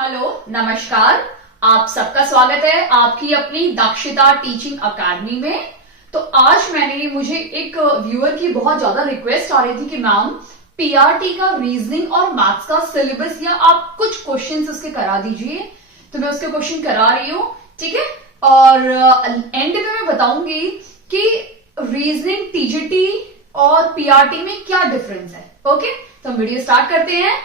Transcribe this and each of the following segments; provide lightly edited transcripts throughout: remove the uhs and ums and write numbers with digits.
Hello, नमस्कार। आप सबका स्वागत है आपकी अपनी दक्षता टीचिंग अकेडमी में। तो आज मुझे एक व्यूअर की बहुत ज्यादा रिक्वेस्ट आ रही थी कि मैम पीआरटी का रीजनिंग और मैथ्स का सिलेबस या आप कुछ क्वेश्चंस उसके करा दीजिए। तो मैं उसके क्वेश्चन करा रही हूँ, ठीक है। और एंड में मैं बताऊंगी कि रीजनिंग टीजीटी और पीआरटी में क्या डिफरेंस है। ओके, तो हम वीडियो स्टार्ट करते हैं।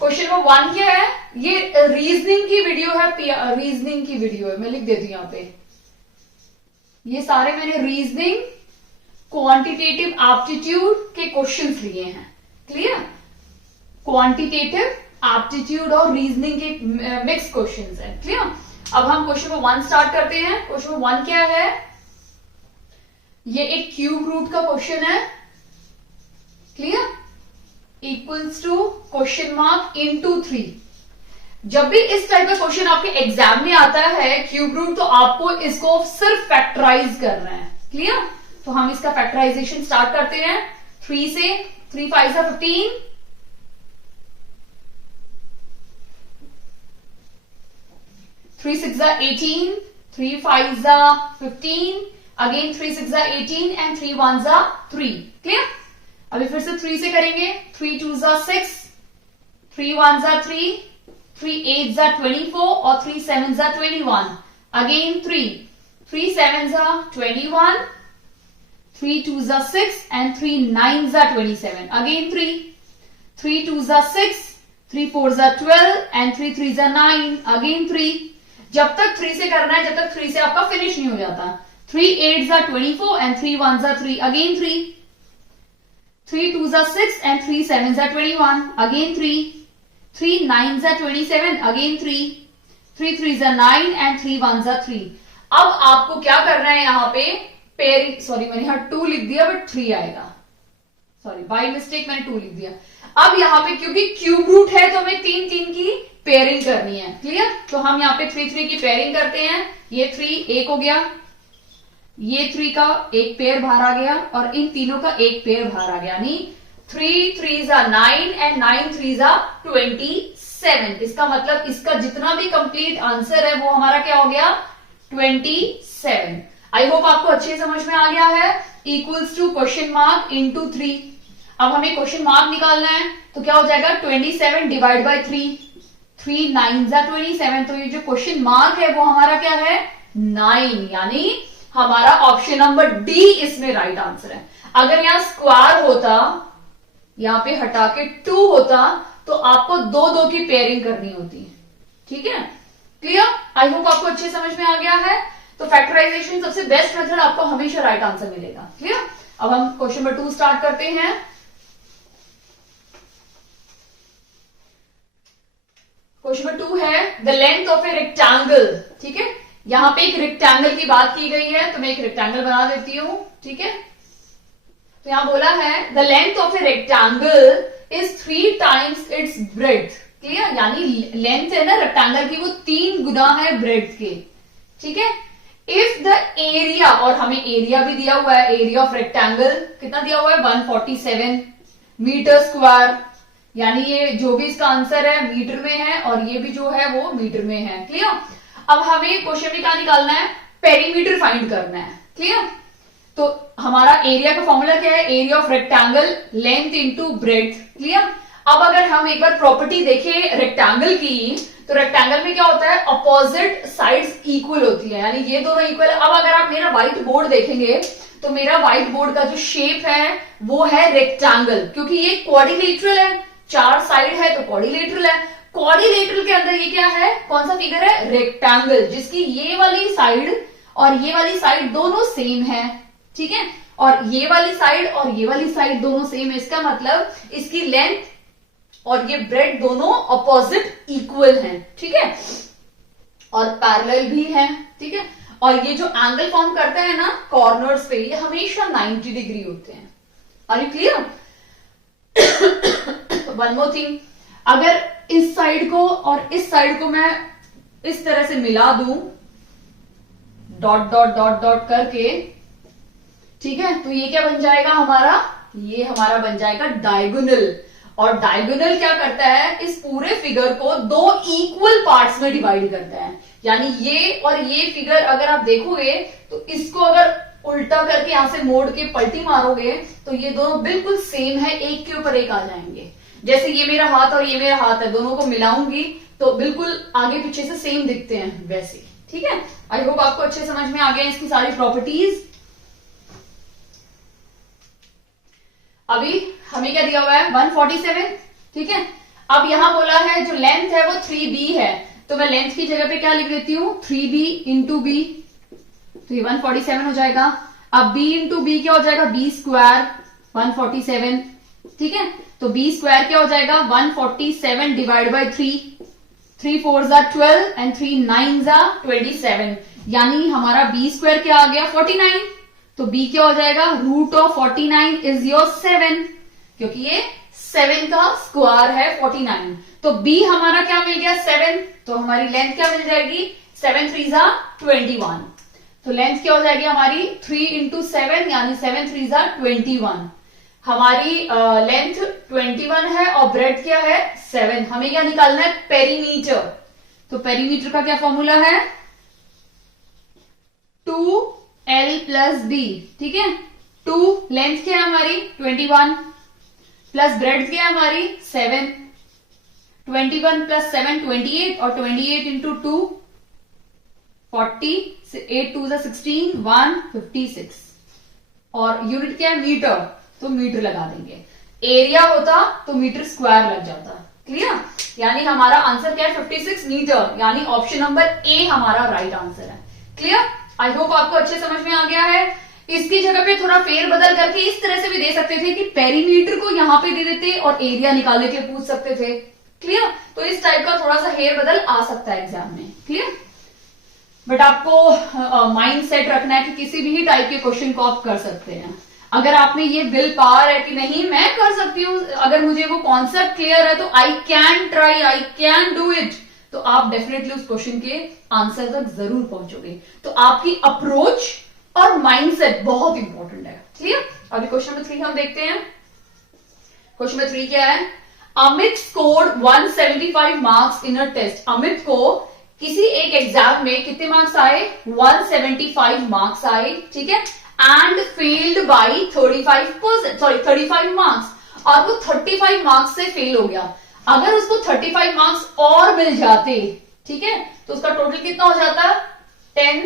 क्वेश्चन नंबर 1 क्या है? ये रीजनिंग की वीडियो है, रीजनिंग की वीडियो है, मैं लिख देती हूं यहां पे। ये सारे मैंने रीजनिंग क्वांटिटेटिव एप्टीट्यूड के क्वेश्चंस लिए हैं। क्लियर? क्वांटिटेटिव एप्टीट्यूड और रीजनिंग के मिक्स क्वेश्चंस हैं। क्लियर? अब हम क्वेश्चन नंबर 1 स्टार्ट करते हैं। क्वेश्चन नंबर 1 क्या है? ये एक क्यूब रूट का क्वेश्चन है। Clear? Equals to question mark into 3। जब भी इस टाइप का क्वेश्चन आपके एग्जाम में आता है क्यूब रूट, तो आपको इसको सिर्फ फैक्टराइज करना है। क्लियर? तो हम इसका फैक्टराइजेशन स्टार्ट करते हैं 3 से। 3 5 15, 3 6 18, 3 5 15, अगेन 3 6 18 एंड 3 1 3। क्लियर? अभी फिर से 3 से करेंगे। 3 2 6, 3 1 3, 3 8 24 और 3 7 21। Again 3 7 21, 3 2 6 and 3 9 27। Again 3 2 6, 3 4 12 and 3 3 9। Again 3। जब तक 3 से करना है, जब तक 3 से आपका फिनिश नहीं हो जाता। 3 8 24 and 3 1 3। Again 3 2 6 and 3 7 21. Again 3 9 27. Again 3 3 9 and 3 1 3. अब आपको क्या करना है यहाँ पे? पेयरिंग, सॉरी मैंने यहाँ 2 लिख दिया बट 3 आएगा। सॉरी, बाय मिस्टेक मैंने 2 लिख दिया। अब यहाँ पे क्योंकि क्यूब रूट है तो हमें 3 3 की पेयरिंग करनी है। क्लियर? तो हम यहाँ पे 3 3 की पेयरिंग करते हैं। ये 3 एक हो गया, ये 3 का एक पेयर बाहर आ गया और इन तीनों का एक पेयर बाहर आ गया, यानी 3 3 9 एंड 9 3 27। इसका मतलब इसका जितना भी कंप्लीट आंसर है वो हमारा क्या हो गया? 27। आई होप आपको अच्छे समझ में आ गया है। Equals to question mark into 3। अब हमें क्वेश्चन मार्क निकालना है, तो क्या हो जाएगा? 27 डिवाइड बाय 3। 3 9 27। तो ये जो क्वेश्चन मार्क है वो हमारा क्या है? 9, यानी हमारा ऑप्शन नंबर डी इसमें राइट आंसर है। अगर यहां स्क्वायर होता, यहां पे हटा के 2 होता, तो आपको 2 2 की पेयरिंग करनी होती है। ठीक है? क्लियर? आई होप आपको अच्छे समझ में आ गया है। तो फैक्टराइजेशन सबसे बेस्ट मेथड, आपको हमेशा राइट आंसर मिलेगा। क्लियर? अब हम क्वेश्चन नंबर 2 स्टार्ट करते हैं। क्वेश्चन नंबर 2 है the length of a rectangle. ठीक है? यहां पे एक रेक्टेंगल की बात की गई है, तो मैं एक रेक्टेंगल बना देती हूं। ठीक है? तो यहां बोला है the length of a rectangle is 3 times it's breadth. Clear? यानी लेंथ है ना रेक्टेंगल की, वो 3 गुना है ब्रेड्थ के। ठीक है? इफ द एरिया, और हमें एरिया भी दिया हुआ है, एरिया ऑफ रेक्टेंगल कितना दिया हुआ है? 147 मीटर स्क्वायर, यानी ये जो भी इसका आंसर है मीटर में है और ये भी जो है वो मीटर में है। क्लियर? अब हमें क्वेश्चन में क्या निकालना है? पेरीमीटर फाइंड करना है। क्लियर? तो हमारा एरिया का फॉर्मूला क्या है? Area of rectangle length into breadth. Clear? अब अगर हम एक बार प्रॉपर्टी देखें रेक्टेंगल की, तो रेक्टेंगल में क्या होता है? अपोजिट साइड्स इक्वल होती है, यानी ये दोनों इक्वल है। अब अगर आप मेरा व्हाइट बोर्ड देखेंगे, तो मेरा व्हाइट बोर्ड का जो शेप है वो है रेक्टेंगल, क्योंकि ये क्वाड्रिलेटरल है, 4 साइड है तो क्वाड्रिलेटरल है। क्वाड्रिलेटरल के अंदर ये क्या है? कौन सा फिगर है? रेक्टेंगल, जिसकी ये वाली साइड और ये वाली साइड दोनों सेम है। ठीक है? और ये वाली साइड और ये वाली साइड दोनों सेम है। इसका मतलब इसकी लेंथ और ये ब्रेड दोनों अपोजिट इक्वल हैं। ठीक है? और पैरेलल भी है। ठीक है? और ये जो एंगल फॉर्म करते हैं ना कॉर्नर्स पे, ये हमेशा 90 डिग्री होते हैं। Are you clear? One more thing, अगर इस साइड को और इस साइड को मैं इस तरह से मिला दूं, डॉट डॉट डॉट डॉट करके, ठीक है, तो ये क्या बन जाएगा हमारा? ये हमारा बन जाएगा डायगोनल। और डायगोनल क्या करता है, इस पूरे फिगर को दो इक्वल पार्ट्स में डिवाइड करता है। यानी ये और ये फिगर अगर आप देखोगे तो इसको अगर उल्टा करके यहां से मोड़ के पलटी मारोगे तो ये दोनों बिल्कुल सेम है, एक के ऊपर एक आ जाएंगे। जैसे ये मेरा हाथ और ये मेरा हाथ है, दोनों को मिलाऊंगी तो बिल्कुल आगे पीछे से सेम दिखते हैं वैसे। ठीक है, आई होप आपको अच्छे समझ में आ गया इसकी सारी प्रॉपर्टीज। अभी हमें क्या दिया हुआ है 147। ठीक है, अब यहां बोला है जो लेंथ है वो 3b है, तो मैं लेंथ की जगह पे क्या लिख देती हूं 3b इंटू बी, तो ये 147 हो जाएगा। अब b इंटू बी क्या हो जाएगा b स्क्वायर 147। ठीक है, तो b स्क्वायर क्या हो जाएगा 147 डिवाइड बाई 3, 3 4 जा 12 एंड 3 9 जा 27, यानी हमारा b स्क्वायर क्या आ गया 49। तो b क्या हो जाएगा रूट ऑफ 49 इज योर 7, क्योंकि ये 7 का स्क्वायर है 49। तो b हमारा क्या मिल गया 7, तो हमारी लेंथ क्या मिल जाएगी 7 3 जा 21। तो लेंथ क्या हो जाएगी हमारी 3 इंटू 7 यानी 7 3 जा 21। हमारी लेंथ 21 है और ब्रेड क्या है 7। हमें क्या निकालना है पेरीमीटर, तो पेरीमीटर का क्या फॉर्मूला है 2l प्लस बी। ठीक है, 2 लेंथ क्या है हमारी 21 प्लस ब्रेड क्या है हमारी 7, 21 प्लस 7 28 और 28 इंटू 2 40, 8 2 16 156 और यूनिट क्या है मीटर, तो मीटर लगा देंगे। एरिया होता तो मीटर स्क्वायर लग जाता। क्लियर, यानी हमारा आंसर क्या है 56 मीटर, यानी ऑप्शन नंबर ए हमारा राइट आंसर है। क्लियर, आई होप आपको अच्छे समझ में आ गया है। इसकी जगह पे थोड़ा फेर बदल करके इस तरह से भी दे सकते थे कि पेरीमीटर को यहां पे दे देते और एरिया निकालने के लिए पूछ सकते थे। क्लियर, तो इस टाइप का थोड़ा सा हेर बदल आ सकता है एग्जाम में। क्लियर, बट आपको माइंड सेट रखना है कि किसी भी टाइप के क्वेश्चन को आप कर सकते हैं। अगर आप में ये विल पावर है कि नहीं मैं कर सकती हूँ, अगर मुझे वो कॉन्सेप्ट क्लियर है तो I can try, I can do it, तो आप डेफिनेटली उस क्वेश्चन के आंसर तक जरूर पहुंचोगे। तो आपकी अप्रोच और माइंडसेट बहुत इंपॉर्टेंट है। क्लियर, अभी क्वेश्चन नंबर 3 हम देखते हैं। क्वेश्चन नंबर 3 क्या है, Amit scored 175 marks in a test. Amit को किसी एक एग्जाम में कितने मार्क्स आए 175 मार्क्स आए। ठीक है, एंड फेल्ड बाई 35 मार्क्स, और वो 35 मार्क्स से फेल हो गया। अगर उसको 35 मार्क्स और मिल जाते, ठीक है, तो उसका टोटल कितना हो जाता 10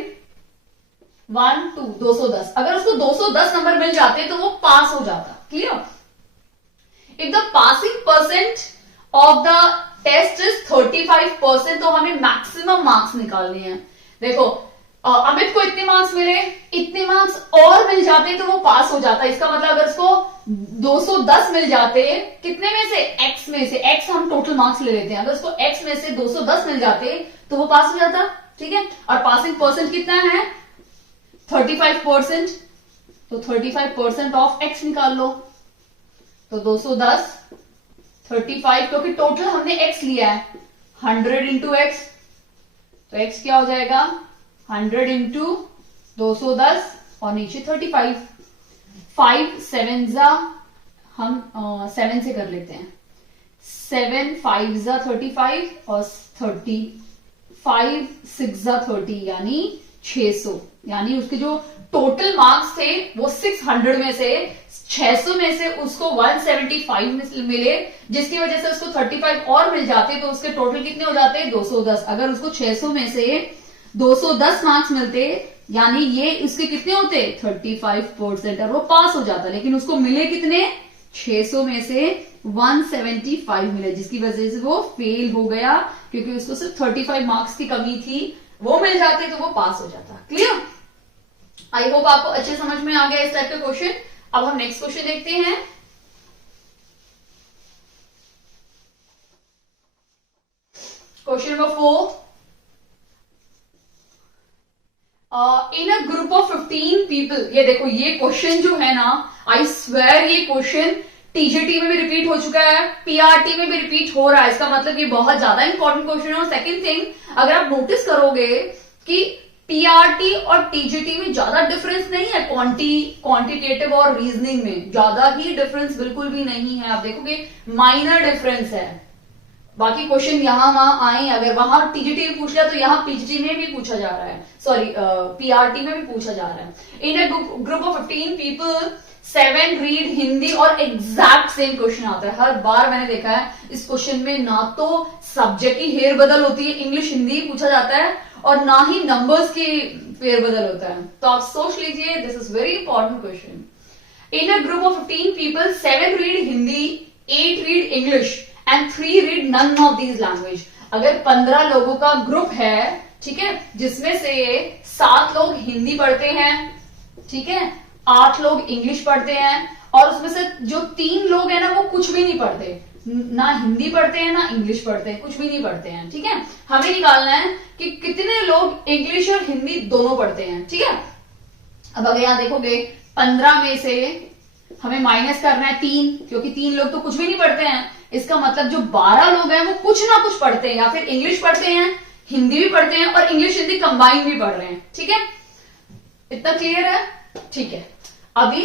1 2 210। अगर उसको 210 नंबर मिल जाते तो वो पास हो जाता। Clear, if the passing percent of the test is 35%, तो हमें मैक्सिमम मार्क्स निकालने हैं। देखो अमित को इतने मार्क्स मिले, इतने मार्क्स और मिल जाते तो वो पास हो जाता। इसका मतलब अगर उसको 210 मिल जाते, कितने में से x में से, x हम टोटल मार्क्स ले लेते हैं, अगर उसको x में से 210 मिल जाते तो वो पास हो जाता। ठीक है, और पासिंग परसेंट कितना है 35%, तो 35% ऑफ x निकाल लो, तो 210 35, क्योंकि टोटल हमने x लिया है 100 इंटू एक्स, तो x क्या हो जाएगा 100 इंटू 210 और नीचे 35। 5 7 जा हम 7 से कर लेते हैं, 7 5 जा 35 और 30 5 6 जा 30 यानी 600। यानी उसके जो टोटल मार्क्स थे वो 600 में से 600 में से उसको 175 में मिले, जिसकी वजह से उसको 35 और मिल जाते तो उसके टोटल कितने हो जाते 210। अगर उसको 600 में से 210 मार्क्स मिलते यानी ये उसके कितने होते 35% और वो पास हो जाता, लेकिन उसको मिले कितने 600 में से 175 मिले, जिसकी वजह से वो फेल हो गया, क्योंकि उसको सिर्फ 35 मार्क्स की कमी थी। वो मिल जाते तो वो पास हो जाता। क्लियर, आई होप आपको अच्छे समझ में आ गया इस टाइप का क्वेश्चन। अब हम नेक्स्ट क्वेश्चन देखते हैं। Question number 4, in a group of 15 people. ये देखो ये क्वेश्चन जो है ना, आई स्वेयर ये क्वेश्चन टीजीटी में भी रिपीट हो चुका है, पीआरटी में भी रिपीट हो रहा है। इसका मतलब ये बहुत ज्यादा इंपॉर्टेंट क्वेश्चन है। और सेकंड थिंग, अगर आप नोटिस करोगे कि पीआरटी और टीजीटी में ज्यादा डिफरेंस नहीं है, क्वांटिटेटिव और रीजनिंग में ज्यादा ही डिफरेंस बिल्कुल भी नहीं है। आप देखोगे माइनर डिफरेंस है। बाकी क्वेश्चन यहां वहां आए, अगर वहां टीजीटी में पूछ लिया तो यहाँ पीजीटी में भी पूछा जा रहा है, सॉरी पीआरटी में भी पूछा जा रहा है। In a group of 15 people 7 read Hindi, और एग्जैक्ट सेम क्वेश्चन आता है हर बार। मैंने देखा है इस क्वेश्चन में ना तो सब्जेक्ट की फेरबदल होती है, इंग्लिश हिंदी पूछा जाता है, और ना ही नंबर्स की फेरबदल होता है। तो आप सोच लीजिए, this is very important question. In a group of 15 people 7 read Hindi, 8 read English and 3 read none of these language. अगर 15 लोगों का ग्रुप है, ठीक है, जिसमें से 7 लोग हिंदी पढ़ते हैं, ठीक है, 8 लोग इंग्लिश पढ़ते हैं, और उसमें से जो 3 लोग हैं ना वो कुछ भी नहीं पढ़ते, ना हिंदी पढ़ते हैं ना इंग्लिश पढ़ते हैं, कुछ भी नहीं पढ़ते हैं, ठीक है। हमें निकालना है कि कितने लोग इंग्लिश और हिंदी दोनों पढ़ते हैं, ठीक है। अब अगर यहां देखोगे 15 में से हमें माइनस करना है 3, क्योंकि 3 लोग तो कुछ भी नहीं पढ़ते हैं। इसका मतलब जो 12 लोग हैं वो कुछ ना कुछ पढ़ते हैं, या फिर इंग्लिश पढ़ते हैं, हिंदी भी पढ़ते हैं, और इंग्लिश हिंदी कंबाइन भी पढ़ रहे हैं, ठीक है। इतना क्लियर है? ठीक है। अभी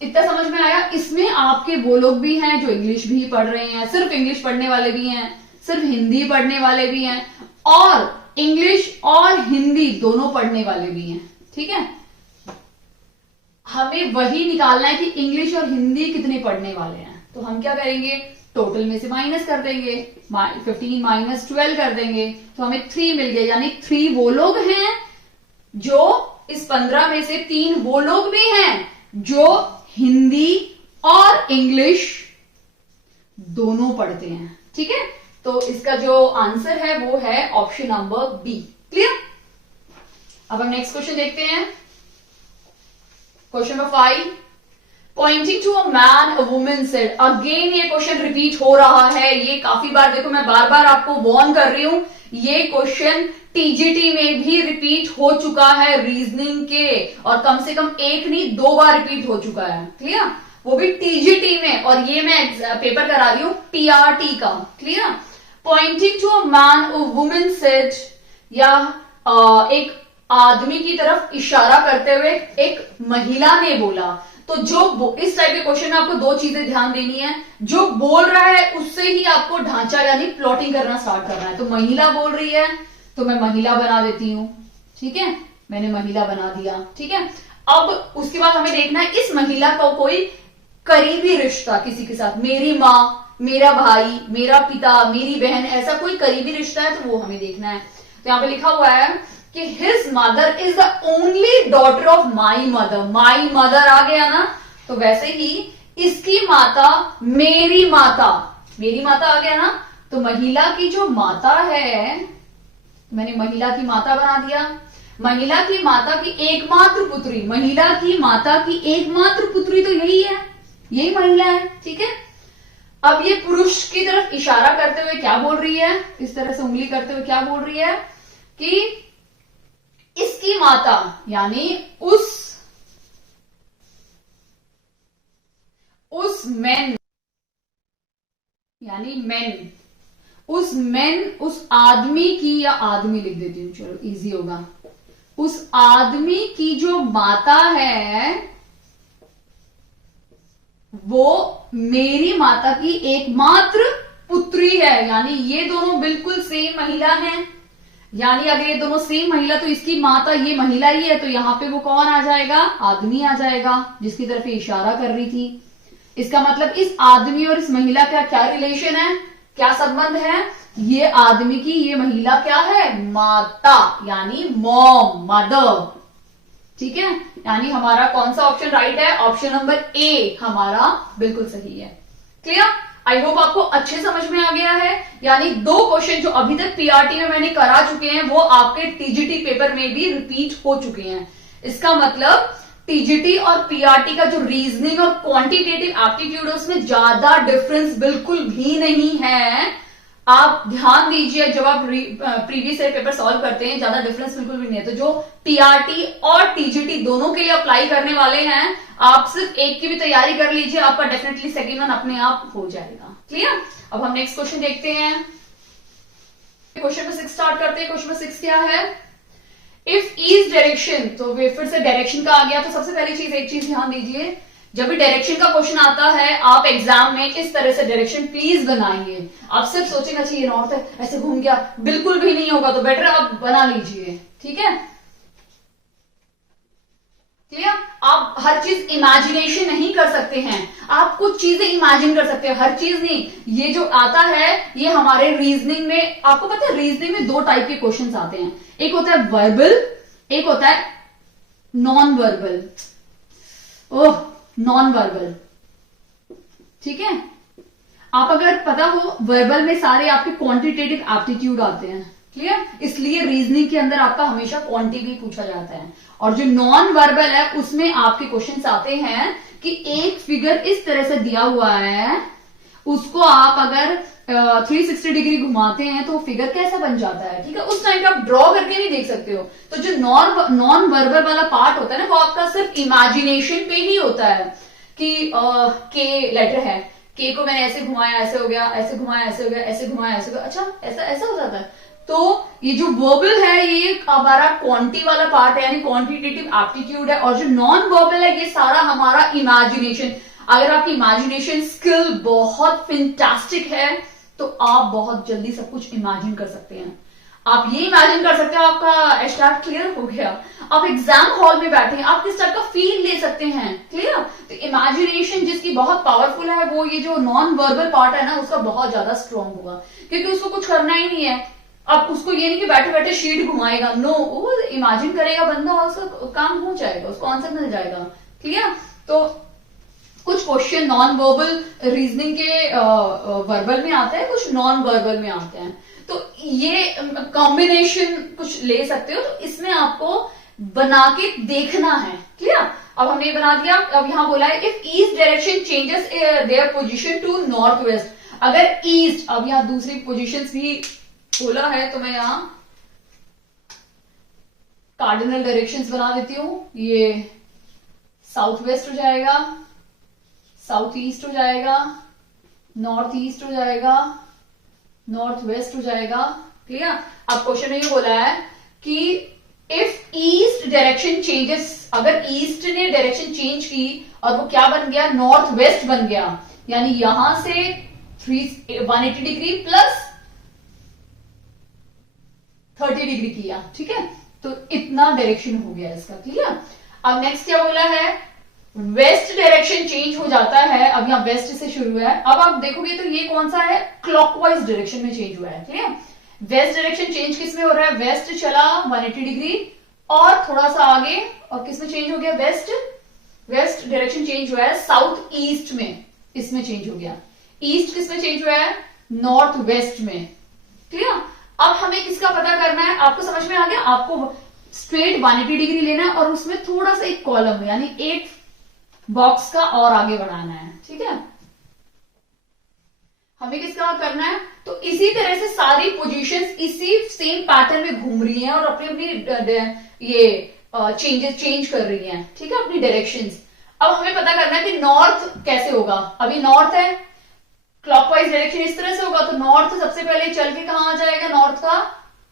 इतना समझ में आया। इसमें आपके वो लोग भी हैं जो इंग्लिश भी पढ़ रहे हैं, सिर्फ इंग्लिश पढ़ने वाले भी हैं, सिर्फ हिंदी पढ़ने वाले भी हैं, और इंग्लिश और हिंदी दोनों पढ़ने वाले भी हैं, ठीक है। हमें वही निकालना है कि इंग्लिश और हिंदी कितने पढ़ने वाले हैं। तो हम क्या करेंगे, टोटल में से माइनस कर देंगे, 15 माइनस 12 कर देंगे, तो हमें 3 मिल गया। यानी 3 वो लोग हैं जो इस 15 में से 3 वो लोग भी हैं जो हिंदी और इंग्लिश दोनों पढ़ते हैं, ठीक है। तो इसका जो आंसर है वो है ऑप्शन नंबर बी। क्लियर? अब हम नेक्स्ट क्वेश्चन देखते हैं। Question number 5, pointing to a man a woman said. Again ये क्वेश्चन रिपीट हो रहा है, ये काफी बार, देखो मैं बार बार आपको वार्न कर रही हूं, ये क्वेश्चन टीजीटी में भी रिपीट हो चुका है रीजनिंग के, और कम से कम 1 नहीं 2 बार रिपीट हो चुका है। क्लियर? वो भी टीजीटी में, और ये मैं पेपर करा रही हूं पीआरटी का। Clear? Pointing to a man a woman said, या एक आदमी की तरफ इशारा करते हुए एक महिला ने बोला। तो जो इस टाइप के क्वेश्चन में आपको 2 चीजें ध्यान देनी है। जो बोल रहा है उससे ही आपको ढांचा यानी प्लॉटिंग करना स्टार्ट करना है। तो महिला बोल रही है तो मैं महिला बना देती हूं, ठीक है, मैंने महिला बना दिया, ठीक है। अब उसके बाद हमें देखना है इस महिला को कोई करीबी रिश्ता किसी के साथ, मेरी माँ, मेरा भाई, मेरा पिता, मेरी बहन, ऐसा कोई करीबी रिश्ता है तो वो हमें देखना है। तो यहां पे लिखा हुआ है कि his mother is the only daughter of my mother. My mother आ गया ना, तो वैसे ही इसकी माता मेरी माता, मेरी माता आ गया ना, तो महिला की जो माता है, मैंने महिला की माता बना दिया। महिला की माता की एकमात्र पुत्री, महिला की माता की एकमात्र पुत्री तो यही है, यही महिला है, ठीक है। अब ये पुरुष की तरफ इशारा करते हुए क्या बोल रही है, इस तरह से उंगली करते हुए क्या बोल रही है कि इसकी माता यानी उस मैन, यानी मैन, उस आदमी की, या आदमी लिख देती हूं, चलो इजी होगा, उस आदमी की जो माता है वो मेरी माता की एकमात्र पुत्री है। यानी ये दोनों बिल्कुल सेम महिला हैं। यानी अगर ये दोनों सेम महिला, तो इसकी माता ये महिला ही है, तो यहां पे वो कौन आ जाएगा, आदमी आ जाएगा, जिसकी तरफ ये इशारा कर रही थी। इसका मतलब इस आदमी और इस महिला का क्या रिलेशन है, क्या संबंध है, ये आदमी की ये महिला क्या है, माता, यानी मॉम, मदर, ठीक है। यानी हमारा कौन सा ऑप्शन राइट है, ऑप्शन नंबर ए हमारा बिल्कुल सही है। क्लियर? आई होप आपको अच्छे समझ में आ गया है। यानी 2 क्वेश्चन जो अभी तक पीआरटी में मैंने करा चुके हैं वो आपके टीजीटी पेपर में भी रिपीट हो चुके हैं। इसका मतलब टीजीटी और पीआरटी का जो रीजनिंग और क्वांटिटेटिव एप्टीट्यूड है उसमें ज्यादा डिफरेंस बिल्कुल भी नहीं है। आप ध्यान दीजिए, जब आप प्रीवियस ईयर पेपर सॉल्व करते हैं ज्यादा डिफरेंस बिल्कुल भी नहीं है। तो जो पीआरटी और टीजीटी दोनों के लिए अप्लाई करने वाले हैं, आप सिर्फ एक की भी तैयारी कर लीजिए, आपका डेफिनेटली सेकेंड वन अपने आप हो जाएगा। क्लियर? अब हम नेक्स्ट क्वेश्चन देखते हैं। क्वेश्चन में 6 स्टार्ट करते हैं। क्वेश्चन में 6 क्या है, इफ ईस्ट डायरेक्शन, तो फिर से डायरेक्शन का आ गया। तो सबसे पहली चीज, एक चीज ध्यान दीजिए, जब भी डायरेक्शन का क्वेश्चन आता है आप एग्जाम में इस तरह से डायरेक्शन प्लीज बनाइए। आप सिर्फ सोचेंगे अच्छा ये नॉर्थ है, ऐसे घूम गया, बिल्कुल भी नहीं होगा, तो बेटर आप बना लीजिए। ठीक है, क्लियर? आप हर चीज इमेजिनेशन नहीं कर सकते हैं, आप कुछ चीजें इमेजिन कर सकते हैं, हर चीज नहीं। ये जो आता है ये हमारे रीजनिंग में, आपको पता है रीजनिंग में दो टाइप के क्वेश्चंस आते हैं, एक होता है वर्बल, एक होता है नॉन वर्बल। ओह, नॉन वर्बल, ठीक है। आप अगर पता हो वर्बल में सारे आपके क्वांटिटेटिव एप्टीट्यूड आते हैं, क्लियर? इसलिए रीजनिंग के अंदर आपका हमेशा क्वांटी भी पूछा जाता है। और जो नॉन वर्बल है उसमें आपके क्वेश्चंस आते हैं कि एक फिगर इस तरह से दिया हुआ है, उसको आप अगर 360 डिग्री घुमाते हैं तो फिगर कैसा बन जाता है, ठीक है? उस टाइम पे आप ड्रॉ करके नहीं देख सकते हो। तो जो नॉन वर्बल वाला पार्ट होता है ना, वो आपका सिर्फ इमेजिनेशन पे ही होता है कि के लेटर है, के को मैंने ऐसे घुमाया ऐसे हो गया, ऐसे घुमाया ऐसे हो गया, ऐसे घुमाया ऐसे हो गया, अच्छा ऐसा ऐसा हो जाता है। तो ये जो वर्बल है ये हमारा क्वांटी वाला पार्ट है, यानी क्वांटिटेटिव एप्टीट्यूड है। और जो नॉन वर्बल है ये सारा हमारा इमेजिनेशन। अगर आपकी इमेजिनेशन स्किल बहुत फैंटास्टिक है तो आप बहुत जल्दी सब कुछ इमेजिन कर सकते हैं। आप ये इमेजिन कर सकते हो, आपका एस्टार्ट क्लियर हो गया। आप एग्जाम हॉल में बैठे हैं, आप किस टाइप का फील ले सकते हैं, क्लियर? तो इमेजिनेशन जिसकी बहुत पावरफुल है वो ये जो नॉन वर्बल पार्ट है ना उसका बहुत ज्यादा स्ट्रांग होगा, क्योंकि उसको कुछ करना ही नहीं है। अब उसको ये नहीं कि बैठे बैठे शीट घुमाएगा, नो, वो इमेजिन करेगा बंदा और उसका काम हो जाएगा, उसको आंसर मिल जाएगा, क्लियर? तो कुछ क्वेश्चन नॉन वर्बल रीजनिंग के वर्बल में आते हैं, कुछ नॉन वर्बल में आते हैं। तो ये कॉम्बिनेशन कुछ ले सकते हो, तो इसमें आपको बना के देखना है, क्लियर? अब हमने बना दिया। अब यहां बोला है if east direction changes their position to north west. अगर ईस्ट, अब यहां दूसरी पोजीशंस भी बोला है तो मैं यहां कार्डिनल डायरेक्शंस बना देती हूं। ये साउथ वेस्ट हो जाएगा, साउथ ईस्ट हो जाएगा, नॉर्थ ईस्ट हो जाएगा, नॉर्थ वेस्ट हो जाएगा, क्लियर? अब क्वेश्चन में ये बोला है कि इफ ईस्ट डायरेक्शन चेंजेस, अगर ईस्ट ने डायरेक्शन चेंज की और वो क्या बन गया, नॉर्थ वेस्ट बन गया, यानी यहां से 180 डिग्री प्लस 30 डिग्री किया, ठीक है? तो इतना डायरेक्शन हो गया इसका, क्लियर? अब नेक्स्ट क्या बोला है, वेस्ट डायरेक्शन चेंज हो जाता है। अब यहां वेस्ट से शुरू है, अब आप देखोगे तो ये कौन सा है, क्लॉकवाइज डायरेक्शन में चेंज हुआ है, क्लियर? वेस्ट डायरेक्शन चेंज किस में हो रहा है, वेस्ट चला 180 डिग्री और थोड़ा सा आगे, और किस में चेंज हो गया, वेस्ट डायरेक्शन चेंज हुआ है साउथ ईस्ट में, इसमें चेंज हो गया। ईस्ट किस में चेंज हुआ है, नॉर्थ वेस्ट में, क्लियर? अब हमें किसका पता करना है, आपको समझ में आ गया? आपको स्ट्रेट 180 डिग्री लेना है और उसमें थोड़ा सा एक कॉलम यानी एक बॉक्स का और आगे बढ़ाना है, ठीक है? हमें किसका करना है, तो इसी तरह से सारी पोजीशंस इसी सेम पैटर्न में घूम रही हैं और अपनी अपनी ये चेंज कर रही हैं, ठीक है, अपनी डायरेक्शंस। अब हमें पता करना है कि नॉर्थ कैसे होगा। अभी नॉर्थ है, क्लॉकवाइज डायरेक्शन इस तरह से होगा, तो नॉर्थ सबसे पहले चल के कहां आ जाएगा, नॉर्थ का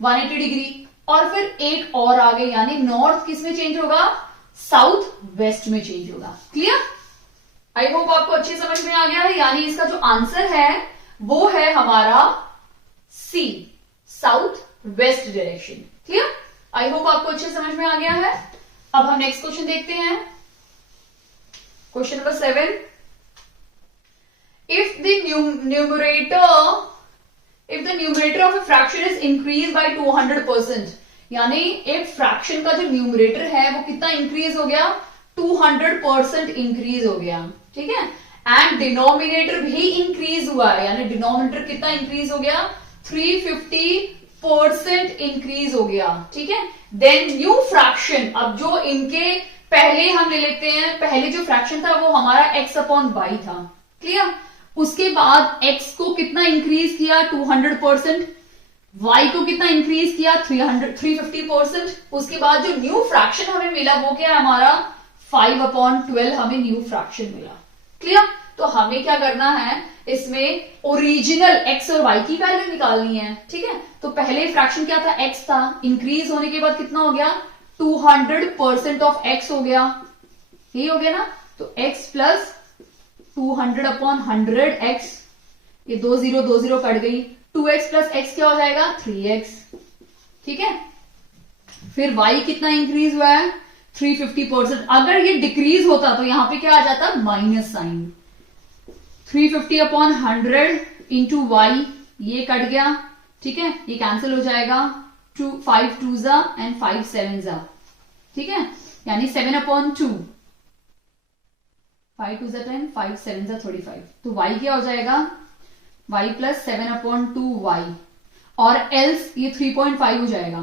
180 डिग्री, और फिर एक और आगे, यानी नॉर्थ किस में चेंज होगा, साउथ वेस्ट में चेंज होगा, क्लियर? आई होप आपको अच्छी समझ में आ गया है। यानी इसका जो आंसर है वो है हमारा C, south west direction, clear? I hope आपको अच्छे समझ में आ गया है। अब हम नेक्स्ट क्वेश्चन देखते हैं, question number 7। If the numerator of a fraction is increased by 200%, यानी एक फ्रैक्शन का जो न्यूमरेटर है वो कितना इंक्रीज हो गया, 200% इंक्रीज हो गया, ठीक है? एंड डिनोमिनेटर भी इंक्रीज हुआ है, यानी डिनोमिनेटर कितना इंक्रीज हो गया, 350% इंक्रीज हो गया, ठीक है? देन न्यू फ्रैक्शन, अब जो इनके पहले हम ले लेते हैं, पहले जो फ्रैक्शन था वो हमारा x/y था, क्लियर? उसके बाद x को कितना इंक्रीज किया, 200%, y को कितना इंक्रीज किया, 350%। उसके बाद जो न्यू फ्रैक्शन हमें मिला वो क्या है हमारा, 5/12 हमें न्यू फ्रैक्शन मिला, क्लियर? तो हमें क्या करना है, इसमें ओरिजिनल एक्स और वाई की वैल्यू निकालनी है। ठीक है, तो पहले फ्रैक्शन क्या था, एक्स था, इंक्रीज होने के बाद कितना हो गया, 200% ऑफ एक्स हो गया, यही हो गया ना। तो x प्लस 200/100 एक्स, ये 2 0 कट गई, 2x प्लस एक्स क्या हो जाएगा, 3x। ठीक है, फिर y कितना इंक्रीज हुआ है, 350%। अगर ये डिक्रीज होता तो यहां पे क्या आ जाता, माइनस साइन। 350/100 इंटू वाई, ये कट गया। ठीक है, ये कैंसिल हो जाएगा, 5 2 एंड 5 7। ठीक है, यानी 7/2, 5 2 10, 5 7 35। तो y क्या हो जाएगा, y प्लस 7/2y, और एल्स ये 3.5 हो जाएगा,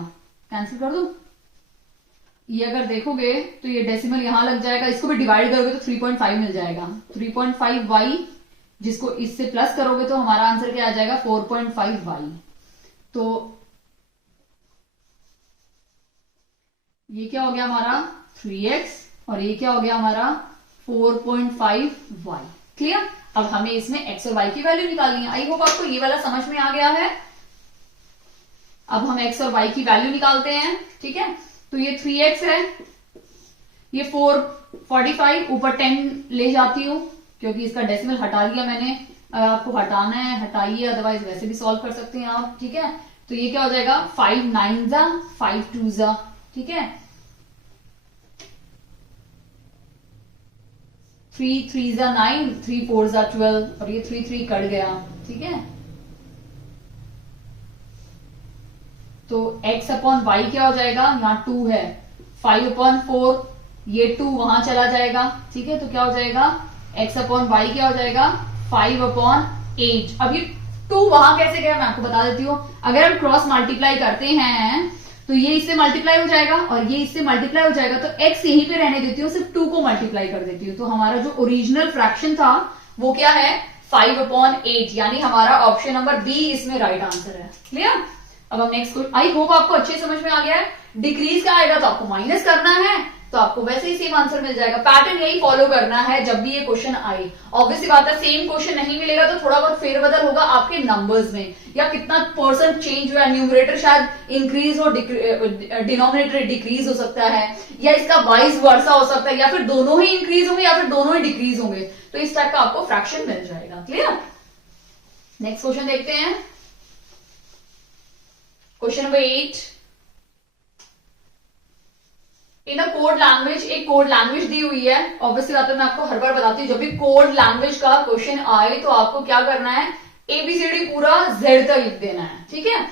कैंसिल कर दो। ये अगर देखोगे तो ये डेसिमल यहां लग जाएगा, इसको भी डिवाइड करोगे तो 3.5 मिल जाएगा। 3.5y, जिसको इससे प्लस करोगे तो हमारा आंसर क्या आ जाएगा, 4.5y। तो ये क्या हो गया हमारा 3x, और ये क्या हो गया हमारा 4.5y। क्लियर। अब हमें इसमें x और y की वैल्यू निकालनी है। आई होप आपको ये वाला समझ में आ गया है। अब हम x और y की वैल्यू निकालते हैं। ठीक है, तो ये 3x है, ये 445, ऊपर 10 ले जाती हूं क्योंकि इसका डेसिमल हटा दिया मैंने। अगर आपको हटाना है हटाइए, अदरवाइज वैसे भी सॉल्व कर सकते हैं आप। ठीक है, तो ये क्या हो जाएगा, 5 9 5 2। ठीक है, 3 3 9, 3 4 12, और ये 3 3 कट गया। ठीक है, तो x/y क्या हो जाएगा, यहाँ 2 है, 5/4, ये 2 वहां चला जाएगा। ठीक है, तो क्या हो जाएगा, x/y क्या हो जाएगा, 5/8। अब ये 2 वहां कैसे गया मैं आपको बता देती हूँ। अगर हम क्रॉस मल्टीप्लाई करते हैं तो ये इससे मल्टीप्लाई हो जाएगा और ये इससे मल्टीप्लाई हो जाएगा, तो x यहीं पे रहने देती हूँ, सिर्फ 2 को मल्टीप्लाई कर देती हूँ। तो हमारा जो ओरिजिनल फ्रैक्शन था वो क्या है, 5/8, यानी हमारा ऑप्शन नंबर बी इसमें राइट आंसर है। क्लियर। अब हम नेक्स्ट क्वेश्चन, आई होप आपको अच्छे समझ में आ गया है। डिक्रीज का आएगा तो आपको माइनस करना है, तो आपको वैसे ही सेम आंसर मिल जाएगा। पैटर्न यही फॉलो करना है जब भी ये क्वेश्चन आए। ऑब्वियसली बात है, सेम क्वेश्चन नहीं मिलेगा तो थोड़ा बहुत फेरबदल होगा आपके नंबर्स में, या कितना परसेंट चेंज हुआ, न्यूमरेटर शायद इंक्रीज हो, डिनोमिनेटर डिक्रीज हो सकता है, या इसका वाइस वर्सा हो सकता है, या फिर दोनों ही इंक्रीज होंगे या फिर दोनों ही डिक्रीज होंगे। तो इस टाइप का आपको फ्रैक्शन मिल जाएगा। क्लियर। नेक्स्ट क्वेश्चन देखते हैं, question number 8। In a code language, एक कोड लैंग्वेज दी हुई है। ऑब्वियसली बात है, मैं आपको हर बार बताती हूँ, जब भी कोड लैंग्वेज का क्वेश्चन आए तो आपको क्या करना है, एबीसीडी पूरा जेड तक लिख देना है। ठीक है,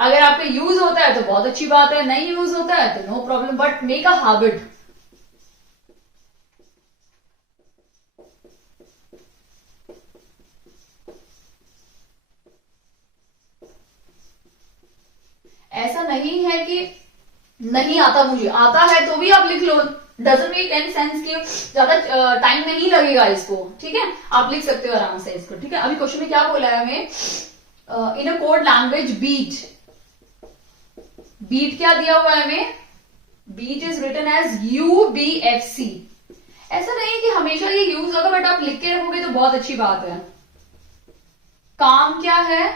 अगर आपका यूज होता है तो बहुत अच्छी बात है, नहीं यूज होता है तो no problem, but make a habit. ऐसा नहीं है कि नहीं आता, मुझे आता है तो भी आप लिख लो, डजंट मेक एनी सेंस कि ज्यादा टाइम नहीं लगेगा इसको। ठीक है, आप लिख सकते हो आराम से इसको। ठीक है, अभी क्वेश्चन में क्या बोला है हमें, in a code language beat, beat क्या दिया हुआ है हमें, beat is written as UBFC। ऐसा नहीं कि हमेशा ये यूज होगा, बट आप लिख के रखोगे तो बहुत अच्छी बात है। काम क्या है,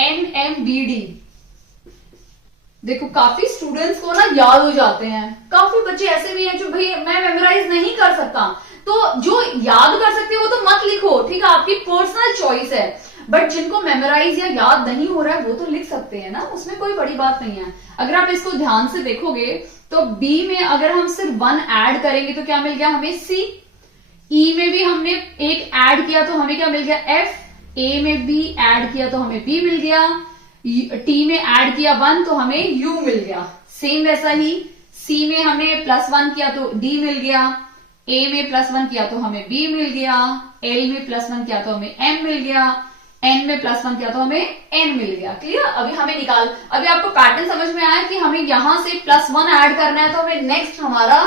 NMBD। देखो काफी स्टूडेंट्स को ना याद हो जाते हैं, काफी बच्चे ऐसे भी हैं जो भाई मैं मेमोराइज नहीं कर सकता, तो जो याद कर सकते हो वो तो मत लिखो। ठीक है, आपकी पर्सनल चॉइस है, बट जिनको मेमोराइज या याद नहीं हो रहा है वो तो लिख सकते हैं ना, उसमें कोई बड़ी बात नहीं है। अगर आप इसको ध्यान से देखोगे तो बी में अगर हम सिर्फ 1 ऐड करेंगे तो क्या मिल गया हमें, C। ई में भी हमने एक ऐड किया तो हमें क्या मिल गया, F। ए में भी ऐड किया तो हमें B मिल गया, टी में ऐड किया 1 तो हमें U मिल गया। सेम वैसा ही C में हमने +1 किया तो D मिल गया, A में +1 किया तो हमें B मिल गया, L में +1 किया तो हमें M मिल गया, N में +1 किया तो हमें N मिल गया। क्लियर। अभी हमें अभी आपको पैटर्न समझ में आया कि हमें यहां से +1 ऐड करना है तो हमें नेक्स्ट हमारा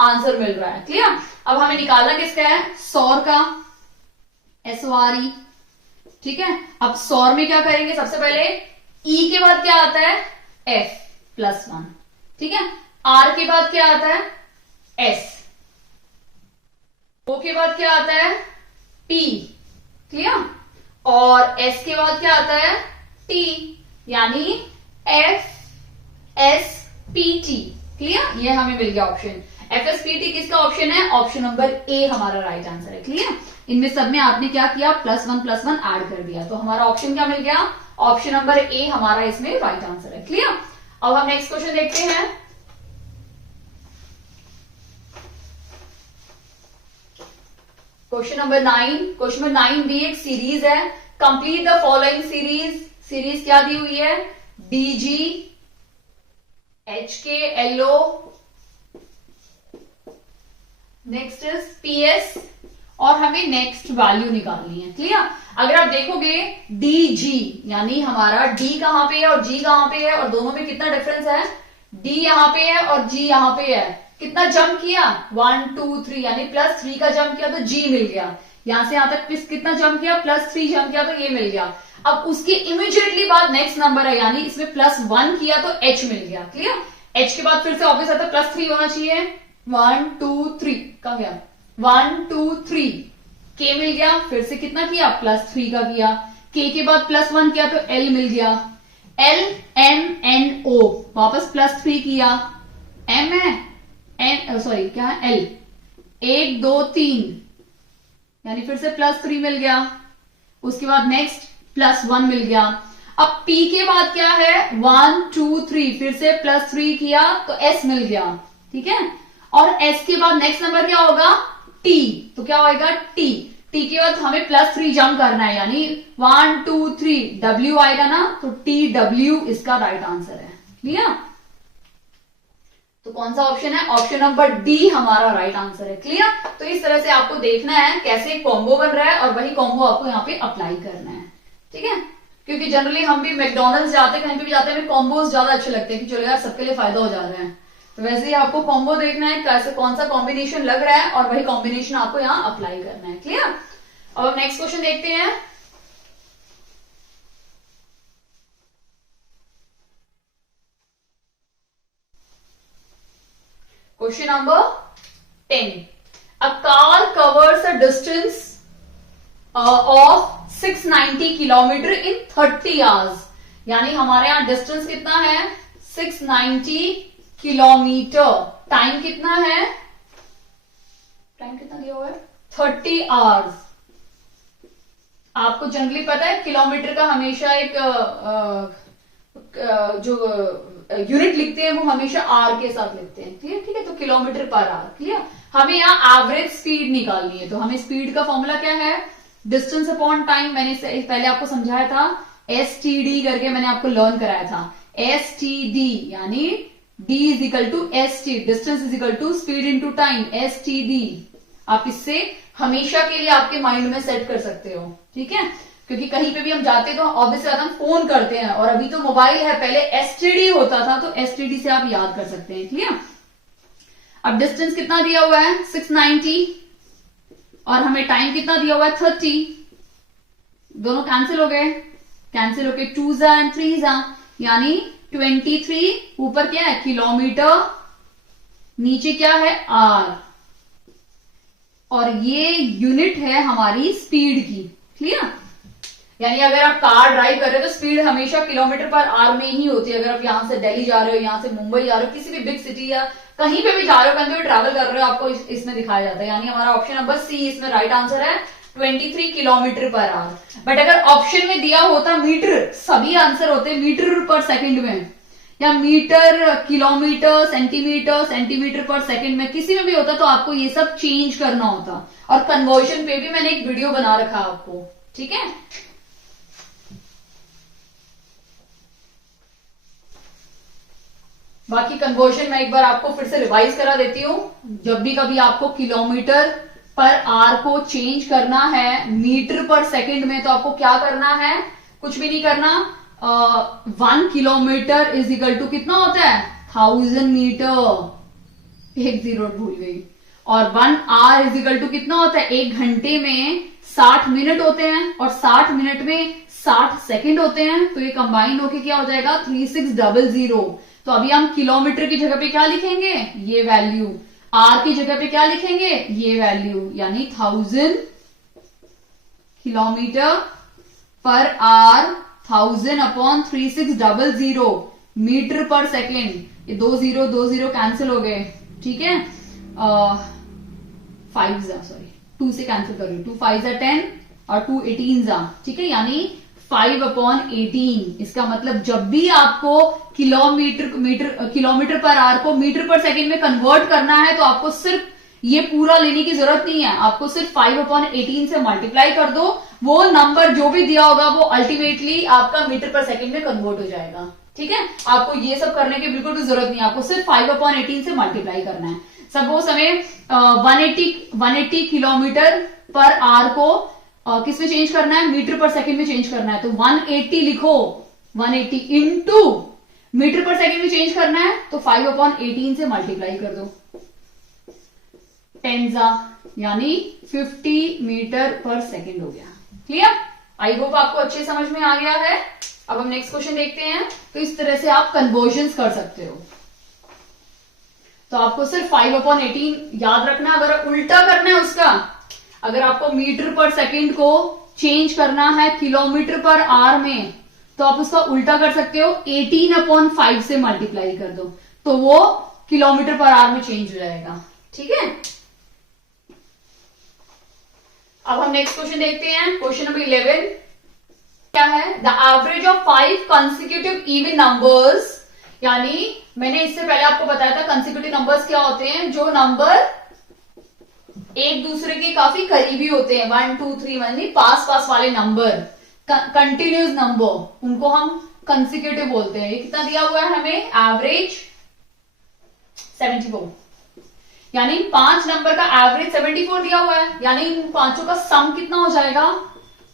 आंसर मिल रहा है। क्लियर। अब हमें निकालना किसका है, सौर का, SORE। ठीक है, अब सौर में क्या करेंगे, सबसे पहले E के बाद क्या आता है, F +1। ठीक है, R के बाद क्या आता है, S। O के बाद क्या आता है? P, clear? और S के बाद क्या आता है? T, यानी FSPT, क्लियर? ये हमें मिल गया ऑप्शन। FSPT किसका ऑप्शन है? ऑप्शन नंबर ए हमारा राइट आंसर है, क्लियर? इनमें सब में आपने क्या किया? +1 ऐड कर दिया, तो हमारा ऑप्शन क्या मिल गया? ऑप्शन नंबर ए हमारा इसमें राइट आंसर है, क्लियर? अब हम नेक्स्ट क्वेश्चन देखते हैं। क्वेश्चन नंबर 9 भी एक सीरीज है। कंप्लीट द फॉलोइंग सीरीज क्या दी हुई है? DG, HK, LO, next is PS, और हमें नेक्स्ट वैल्यू निकालनी है, क्लियर? अगर आप देखोगे DG यानी हमारा D कहां पे है और G कहां पे है, और दोनों में कितना डिफरेंस है? D यहां पे है और G यहां पे है। कितना जंप किया? 1 2 3, यानी +3 का जंप किया तो G मिल गया। यहां से यहां तक कितना जंप किया? +3 जंप किया तो ये मिल गया। अब उसके इमीडिएटली बाद नेक्स्ट नंबर है, यानी इसमें +1 किया तो H मिल गया, क्लियर? H के बाद फिर से ऑब्वियस आता है +3 होना चाहिए। 1 2 3 कहा गया? 1 2 3, K मिल गया। फिर से कितना किया? +3 का किया। K के बाद +1 किया तो L मिल गया। L M N O, वापस +3 किया। M है सॉरी क्या है? L, 1 2 3, यानी फिर से +3 मिल गया। उसके बाद नेक्स्ट +1 मिल गया। अब P के बाद क्या है? 1 2 3, फिर से +3 किया तो S मिल गया, ठीक है? और S के बाद नेक्स्ट नंबर क्या होगा? T, तो क्या होगा? T के बाद हमें +3 जंप करना है, यानी 1 2 3 W आएगा ना, तो TW इसका राइट आंसर है, क्लियर? तो कौन सा ऑप्शन है? ऑप्शन नंबर डी हमारा राइट आंसर है, क्लियर? तो इस तरह से आपको देखना है कैसे कॉम्बो बन रहा है, और वही कॉम्बो आपको यहाँ पे अप्लाई करना है, ठीक है? क्योंकि जनरली हम भी मैकडोनल्ड्स जाते, कहीं पे भी जाते हैं, हमें कॉम्बोज ज्यादा अच्छे लगते हैं कि चलो यार सबके लिए फायदा हो जा रहा है। तो वैसे ही आपको कॉम्बो देखना है कैसे, कौन सा कॉम्बिनेशन लग रहा है, और वही कॉम्बिनेशन आपको यहाँ अप्लाई करना है, क्लियर? अब नेक्स्ट क्वेश्चन देखते हैं। Question number 10, a car covers a distance of 690 kilometre in 30 hours, यानी हमारे यहां डिस्टेंस कितना है? 690 किलोमीटर। टाइम कितना है? टाइम कितना दिया हुआ है? 30 आवर्स। आपको जनरली पता है किलोमीटर का हमेशा एक जो यूनिट लिखते हैं वो हमेशा आर के साथ लिखते हैं, क्लियर? ठीक है, तो किलोमीटर पर आवर, क्लियर? हमें यहाँ एवरेज स्पीड निकालनी है, तो हमें स्पीड का फॉर्मूला क्या है? Distance upon time. मैंने पहले आपको समझाया था, STD करके मैंने आपको लर्न कराया था। STD यानी D is equal to ST, distance is equal to speed into time, STD। आप इससे हमेशा के लिए आपके माइंड में सेट कर सकते हो, ठीक है? क्योंकि कहीं पे भी हम जाते तो ऑब्वियसली हम फोन करते हैं, और अभी तो मोबाइल है, पहले STD होता था, तो STD से आप याद कर सकते हैं, क्लियर? अब डिस्टेंस कितना दिया हुआ है? 690, और हमें टाइम कितना दिया हुआ है? 30। दोनों कैंसिल हो गए, 2 एंड 3 यानी 23। ऊपर क्या है? किलोमीटर, नीचे क्या है? आर, और ये यूनिट है हमारी स्पीड की, क्लियर? यानी अगर आप कार ड्राइव कर रहे हो तो स्पीड हमेशा किलोमीटर पर आवर में ही होती है। अगर आप यहां से दिल्ली जा रहे हो, यहां से मुंबई जा रहे हो, किसी भी बिग सिटी या कहीं पे भी जा रहे हो, कहीं पे भी ट्रैवल कर रहे हो, आपको इसमें दिखाया जाता है। यानी हमारा ऑप्शन नंबर सी इसमें राइट आंसर है, 23 किलोमीटर पर आवर। बट अगर ऑप्शन में दिया होता मीटर, सभी आंसर होते मीटर पर सेकेंड में, या मीटर, किलोमीटर, सेंटीमीटर पर सेकंड में, किसी में भी होता तो आपको ये सब चेंज करना होता। और कन्वर्जन पे भी मैंने एक वीडियो बना रखा आपको, ठीक है? बाकी कन्वर्जन मैं एक बार आपको फिर से रिवाइज करा देती हूं। जब भी कभी आपको किलोमीटर पर आवर को चेंज करना है मीटर पर सेकंड में, तो आपको क्या करना है? कुछ भी नहीं करना। 1 किलोमीटर इज इक्वल टू कितना होता है? 1000 मीटर, एक जीरो भूल गई। और 1 आवर इज इक्वल टू कितना होता है? 1 घंटे में 60 मिनट होते हैं, और 60 मिनट में 60 सेकंड होते हैं, तो ये कंबाइन होके क्या हो जाएगा? 3600। तो अभी हम किलोमीटर की जगह पे क्या लिखेंगे? ये वैल्यू। आर की जगह पे क्या लिखेंगे, ये वैल्यू, यानी 1000 किलोमीटर पर आर, 1000 अपॉन 3600 मीटर पर सेकेंड। ये 2 0 कैंसिल हो गए, ठीक है। 5 सॉरी 2 से कैंसिल कर रही हूं, 2 5 10 और 2 18 ठीक है, यानी 5/18। इसका मतलब जब भी आपको किलोमीटर पर आवर को मीटर पर सेकेंड में कन्वर्ट करना है तो आपको सिर्फ ये पूरा लेने की जरूरत नहीं है, आपको सिर्फ 5/18 से मल्टीप्लाई कर दो, वो नंबर जो भी दिया होगा वो अल्टीमेटली आपका मीटर पर सेकेंड में कन्वर्ट हो जाएगा, ठीक है। आपको ये सब करने की बिल्कुल भी जरूरत नहीं है, आपको सिर्फ 5/18 से मल्टीप्लाई करना है। सपोज हमें 180 किलोमीटर पर आवर को किस में चेंज करना है, मीटर पर सेकेंड में चेंज करना है, तो 180 लिखो, 180 इंटू मीटर पर सेकेंड में चेंज करना है तो 5/18 से मल्टीप्लाई कर दो, 10 यानी 50 मीटर पर सेकेंड हो गया। क्लियर? आई होप आपको अच्छे समझ में आ गया है। अब हम नेक्स्ट क्वेश्चन देखते हैं। तो इस तरह से आप कन्वर्जन्स कर सकते हो। तो आपको सिर्फ 5/18 याद रखना, अगर उल्टा करना है उसका, अगर आपको मीटर पर सेकेंड को चेंज करना है किलोमीटर पर आवर में, तो आप उसका उल्टा कर सकते हो, 18/5 से मल्टीप्लाई कर दो तो वो किलोमीटर पर आवर में चेंज हो जाएगा, ठीक है। अब हम नेक्स्ट क्वेश्चन देखते हैं। क्वेश्चन नंबर 11 क्या है, the average of 5 consecutive even numbers, यानी मैंने इससे पहले आपको बताया था कंसेक्यूटिव नंबर्स क्या होते हैं, जो नंबर एक दूसरे के काफी करीबी होते हैं, 1 2 3 यानी पास पास वाले नंबर, कंटिन्यूस नंबर, उनको हम कंसेक्यूटिव बोलते हैं। ये कितना दिया हुआ है हमें, एवरेज 74, यानी 5 नंबर का एवरेज 74 दिया हुआ है, यानी इन पांचों का सम कितना हो जाएगा,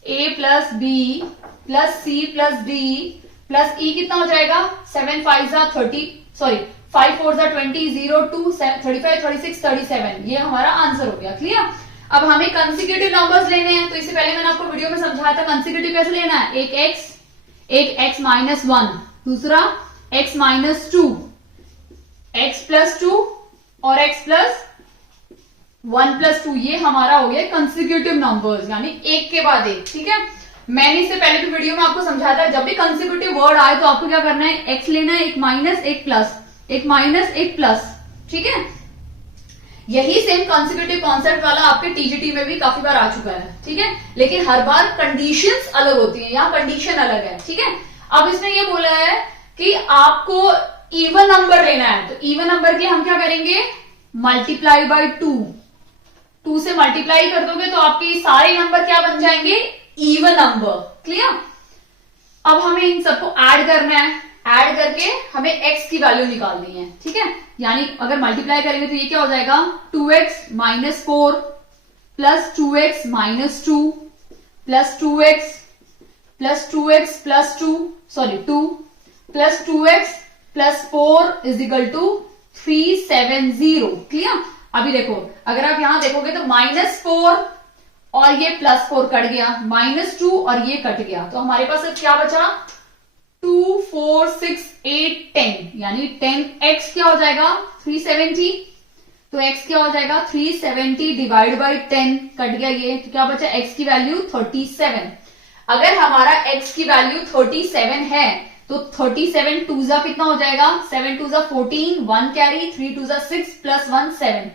a plus B plus C plus D plus E कितना हो जाएगा, 7 5 30 सॉरी 5 4 20 0 2 35 36 37, ये हमारा आंसर हो गया। क्लियर? अब हमें कंसेक्यूटिव नंबर्स लेने हैं, तो इससे पहले मैंने आपको वीडियो में समझाया था कंसेक्यूटिव कैसे लेना है, एक x -1, दूसरा x -2, x +2 और x +1 +2, ये हमारा हो गया कंसेक्यूटिव नंबर्स, यानी एक के बाद एक, ठीक है। मैंने इससे पहले भी वीडियो में आपको समझाया था, जब भी कंसेक्यूटिव वर्ड आए तो आपको क्या करना है, x लेना है, एक माइनस एक प्लस, एक माइनस एक प्लस, ठीक है। यही सेम कंसेक्यूटिव कॉन्सेप्ट वाला आपके टीजीटी में भी काफी बार आ चुका है, ठीक है, लेकिन हर बार कंडीशंस अलग होती हैं, यहाँ कंडीशन अलग है, ठीक है। अब इसमें ये बोला है कि आपको इवन नंबर लेना है, तो इवन नंबर के हम क्या करेंगे, मल्टीप्लाई बाय 2 से मल्टीप्लाई कर दोगे तो आपके सारे नंबर क्या बन जाएंगे, इवन नंबर। क्लियर? अब हमें इन सबको ऐड करना है, ऐड करके हमें x की वैल्यू निकालनी है, ठीक है। यानी अगर मल्टीप्लाई करेंगे तो ये क्या हो जाएगा, 2x -4 plus 2x -2 plus 2x plus 2 sorry 2 plus 2x plus 4 is equal to 370। Clear? अभी देखो, अगर आप यहां देखोगे तो -4 और ये +4 कट गया, -2 और ये कट गया, तो हमारे पास अब क्या बचा, 2 4 6 8 10, यानी 10x क्या हो जाएगा, 370, तो x क्या हो जाएगा, 370 डिवाइड बाई 10, कट गया ये, तो क्या बचा, x की वैल्यू 37। अगर हमारा x की वैल्यू 37 है तो 37 2 कितना हो जाएगा, 7 2 14, 1 कैरी, 3 2 6 प्लस 1 7,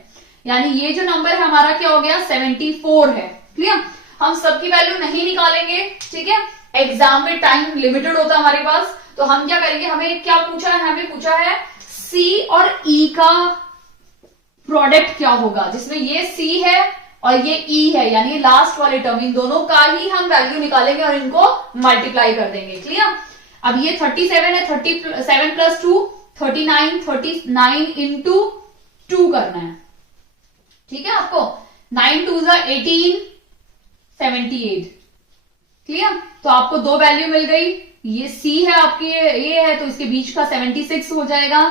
यानी ये जो नंबर है हमारा क्या हो गया, 74 है। क्लियर? हम सबकी वैल्यू नहीं निकालेंगे, ठीक है, एग्जाम में टाइम लिमिटेड होता है हमारे पास, तो हम क्या करेंगे, हमें क्या पूछा है, हमें पूछा है C और E का प्रोडक्ट क्या होगा, जिसमें ये C है और ये E है, यानी लास्ट वाले टर्म, इन दोनों का ही हम वैल्यू निकालेंगे और इनको मल्टीप्लाई कर देंगे। क्लियर? अब ये 37 है, 37 प्लस 2 39 इंटू 2 करना है, ठीक है। आपको 9 2 18 78। क्लियर? तो आपको दो वैल्यू मिल गई, ये C है आपके, ये है, तो इसके बीच का 76 हो जाएगा,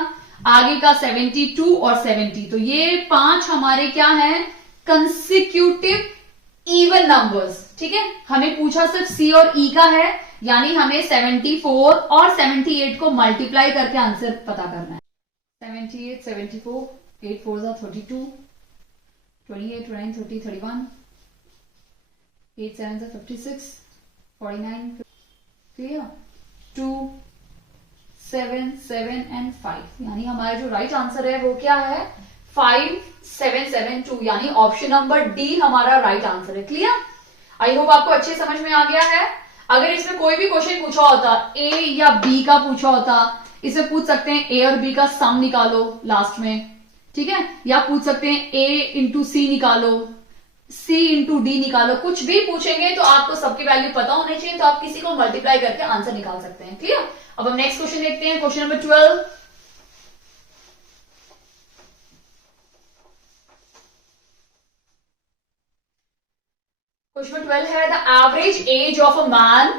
आगे का 72 और 70, तो ये 5 हमारे क्या है, कंसेक्यूटिव इवन नंबर्स, ठीक है। हमें पूछा सिर्फ C और E का है, यानी हमें 74 और 78 को मल्टीप्लाई करके आंसर पता करना है। 78 74 8 4 जा 32, 28 29 30 31, 8 7 जा 56, 49, क्लियर। 2 7 7 एंड 5, यानी हमारा जो राइट आंसर है वो क्या है 5 7 7 2, यानी ऑप्शन नंबर डी हमारा राइट आंसर है। क्लियर, आई होप आपको अच्छे समझ में आ गया है। अगर इसमें कोई भी क्वेश्चन पूछा होता, ए या बी का पूछा होता, इसमें पूछ सकते हैं ए और बी का सम निकालो लास्ट में, ठीक है, या पूछ सकते हैं ए इंटू सी निकालो, सी इंटू डी निकालो, कुछ भी पूछेंगे तो आपको सबकी वैल्यू पता होनी चाहिए, तो आप किसी को मल्टीप्लाई करके आंसर निकाल सकते हैं। क्लियर, अब हम नेक्स्ट क्वेश्चन देखते हैं, क्वेश्चन नंबर 12। क्वेश्चन 12 है the average age of a man.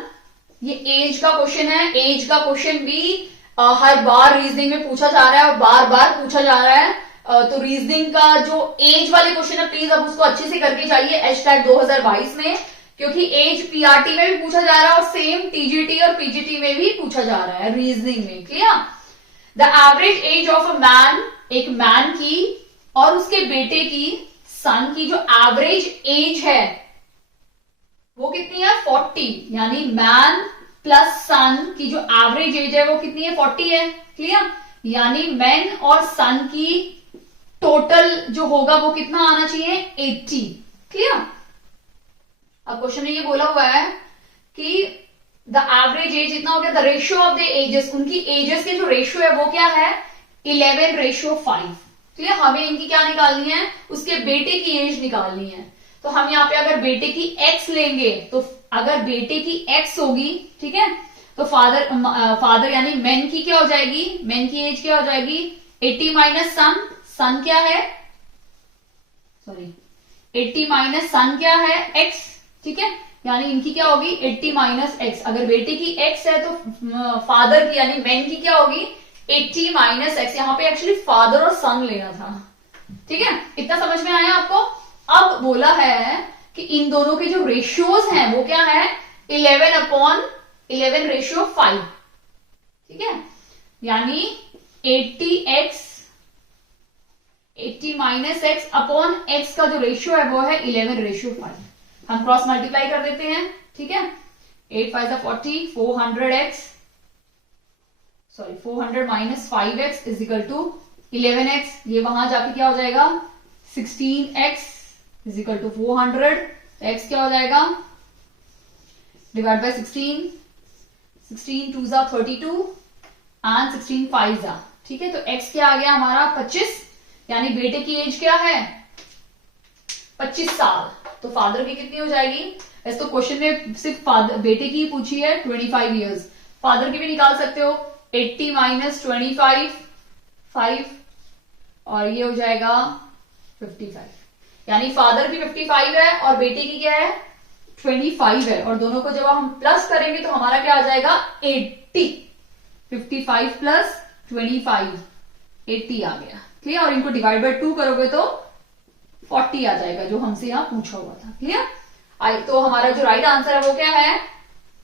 ये एज का क्वेश्चन है। एज का क्वेश्चन भी हर बार रीजनिंग में पूछा जा रहा है और बार बार पूछा जा रहा है, तो रीजनिंग का जो एज वाले क्वेश्चन है प्लीज अब उसको अच्छे से करके जाइए #, 2022 में, क्योंकि एज पीआरटी में भी पूछा जा रहा है और सेम टीजीटी और पीजीटी में भी पूछा जा रहा है रीजनिंग में। Clear, the average age of a man, एक मैन की और उसके बेटे की, सन की जो एवरेज एज है वो कितनी है 40, यानी मैन प्लस सन की जो एवरेज एज है वो कितनी है 40 है। क्लियर, यानी मैन और सन की टोटल जो होगा वो कितना आना चाहिए 80। क्लियर, अब क्वेश्चन में ये बोला हुआ है कि द एवरेज एज इतना हो गया, the ratio of the ages, उनकी एजेस के जो रेशियो है वो क्या है 11:5। क्लियर, हमें इनकी क्या निकालनी है, उसके बेटे की एज निकालनी है। तो हम यहाँ पे अगर बेटे की x लेंगे, तो अगर बेटे की x होगी, ठीक है, तो फादर यानी मैन की क्या हो जाएगी, मैन की एज क्या हो जाएगी 80 माइनस सन, सन क्या है, सॉरी 80 माइनस सन क्या है x, ठीक है, यानी इनकी क्या होगी 80 माइनस x। अगर बेटे की x है तो फादर की यानी मैन की क्या होगी 80 माइनस x। यहाँ पे एक्चुअली फादर और सन लेना था, ठीक है, इतना समझ में आया आपको। अब बोला है कि इन दोनों के जो रेशियोज हैं वो क्या है 11/11:5, ठीक है, यानी 80 माइनस x अपॉन x का जो रेशियो है वो है 11:5। हम क्रॉस मल्टीप्लाई कर देते हैं, ठीक है, 8 5 40, 400 minus 5x is equal to 11x, ये वहां जाके क्या हो जाएगा 16x is equal to 400, x क्या हो जाएगा डिवाइड बाय 16, 16 2 जा 32 एंड 16 5 जा, ठीक है, तो x क्या आ गया हमारा 25, यानी बेटे की एज क्या है 25 साल, तो फादर की कितनी हो जाएगी, ऐसे तो क्वेश्चन में सिर्फ बेटे की पूछी है 25 इयर्स, फादर की भी निकाल सकते हो 80 माइनस 25 5, और ये हो जाएगा 55, यानी फादर की 55 है और बेटे की क्या है 25 है, और दोनों को जब हम प्लस करेंगे तो हमारा क्या आ जाएगा 80, 55 प्लस 25 80 आ गया। क्लियर, और इनको डिवाइड बाय 2 करोगे तो 40 आ जाएगा जो हमसे यहां पूछा हुआ था। क्लियर, तो हमारा जो राइट आंसर है वो क्या है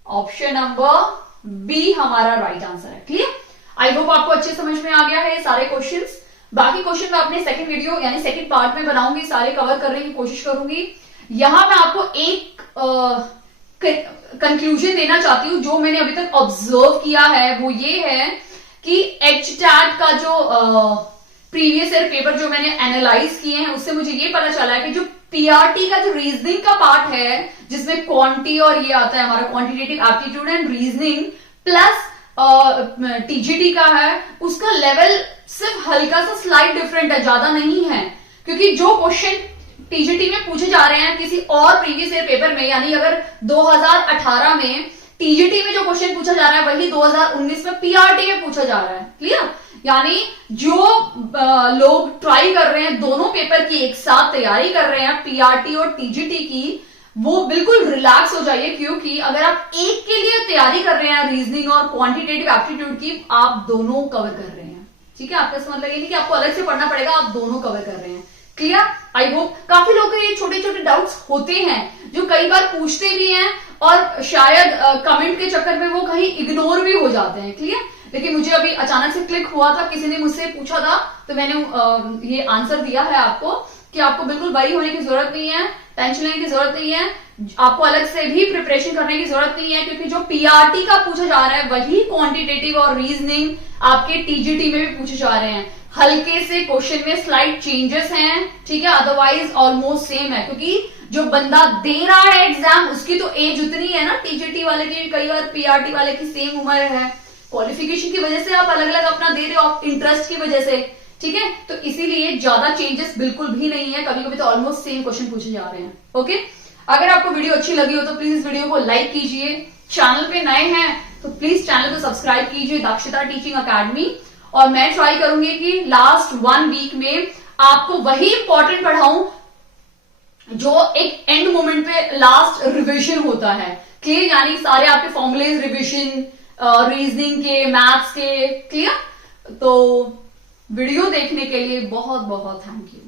ऑप्शन नंबर बी हमारा राइट आंसर है। क्लियर, आई होप आपको अच्छे समझ में आ गया है सारे क्वेश्चंस। बाकी क्वेश्चन मैं अपने सेकंड वीडियो यानी सेकंड पार्ट में बनाऊंगी, सारे कवर करने की कोशिश करूंगी। यहां मैं आपको एक कंक्लूजन देना चाहती हूं, जो मैंने अभी तक ऑब्जर्व किया है वो ये है कि HTAT का जो प्रीवियस ईयर पेपर जो मैंने एनालाइज किए हैं उससे मुझे ये पता चला है कि जो PRT का जो रीजनिंग का पार्ट है जिसमें क्वांटिटी और ये आता है हमारा quantitative aptitude and reasoning plus TGT का है, उसका लेवल सिर्फ हल्का सा स्लाइड डिफरेंट है, ज्यादा नहीं है, क्योंकि जो क्वेश्चन TGT में पूछे जा रहे हैं किसी और प्रीवियस ईयर पेपर में, यानी अगर 2018 में TGT में जो क्वेश्चन पूछा जा रहा है वही 2019 में PRT में पूछा जा रहा है। क्लियर, यानी जो लोग ट्राई कर रहे हैं दोनों पेपर की एक साथ तैयारी कर रहे हैं PRT और TGT की, वो बिल्कुल रिलैक्स हो जाइए, क्योंकि अगर आप एक के लिए तैयारी कर रहे हैं रीजनिंग और क्वांटिटेटिव एप्टीट्यूड की, आप दोनों कवर कर रहे हैं। ठीक है, आपका समझ लगे कि आपको अलग से पढ़ना पड़ेगा, आप दोनों कवर कर रहे हैं। क्लियर, आई होप काफी लोगों के ये छोटे छोटे डाउट्स होते हैं जो कई बार पूछते भी हैं और शायद कमेंट के चक्कर में वो कहीं इग्नोर भी हो जाते हैं। क्लियर, लेकिन मुझे अभी अचानक से क्लिक हुआ था, किसी ने मुझसे पूछा था, तो मैंने ये आंसर दिया है आपको कि आपको बिल्कुल वरी होने की जरूरत नहीं है, टेंशन लेने की जरूरत नहीं है, आपको अलग से भी प्रिपरेशन करने की जरूरत नहीं है, क्योंकि जो पीआरटी का पूछा जा रहा है वही क्वांटिटेटिव और रीजनिंग आपके टीजीटी में भी पूछे जा रहे हैं। हल्के से क्वेश्चन में स्लाइट चेंजेस हैं, ठीक है, अदरवाइज ऑलमोस्ट सेम है, क्योंकि जो बंदा दे रहा है एग्जाम उसकी तो एज उतनी है ना, टीजीटी वाले की कई बार पीआरटी वाले की सेम उम्र है, क्वालिफिकेशन की वजह से आप अलग अलग अपना दे रहे हो, इंटरेस्ट की वजह से, ठीक है, तो इसीलिए ज्यादा चेंजेस बिल्कुल भी नहीं है, कभी कभी तो ऑलमोस्ट सेम क्वेश्चन पूछे जा रहे हैं। ओके, अगर आपको वीडियो अच्छी लगी हो तो प्लीज इस वीडियो को लाइक कीजिए, चैनल पे नए हैं तो प्लीज चैनल को सब्सक्राइब कीजिए दक्षता टीचिंग अकेडमी, और मैं ट्राई करूंगी कि लास्ट 1 वीक में आपको वही इंपॉर्टेंट पढ़ाऊं जो एक एंड मोमेंट पे लास्ट रिविजन होता है, क्लियर, यानी सारे आपके फॉर्मुलेज रिविजन, रीजनिंग के, मैथ्स के, क्लियर। तो वीडियो देखने के लिए बहुत बहुत थैंक यू।